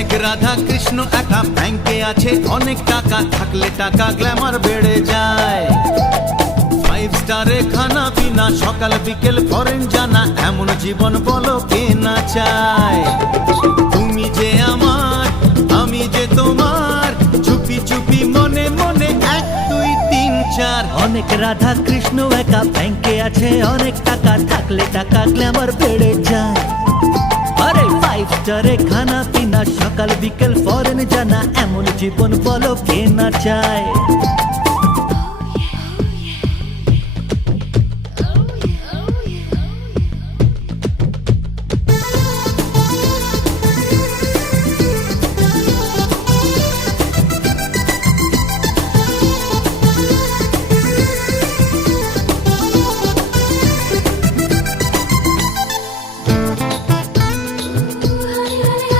অনেক রাধা কৃষ্ণ একা ব্যাংকে আছে অনেক টাকা, থাকলে টাকা গ্ল্যামার বেড়ে যায়। 5 স্টারে খানা পিনা, সকাল বিকেল ফরেন জানা, এমন জীবন বলো কে না চায়। তুমি যে আমার, আমি যে তোমার, চুপি চুপি মনে মনে 1 2 3 4। অনেক রাধা কৃষ্ণ একা ব্যাংকে আছে অনেক টাকা, থাকলে টাকা গ্ল্যামার বেড়ে যায়। আরে 5 স্টারে খানা পিনা, সকাল বিকেল ফরেন জানা, এমন জীবন বলো কে না চায়।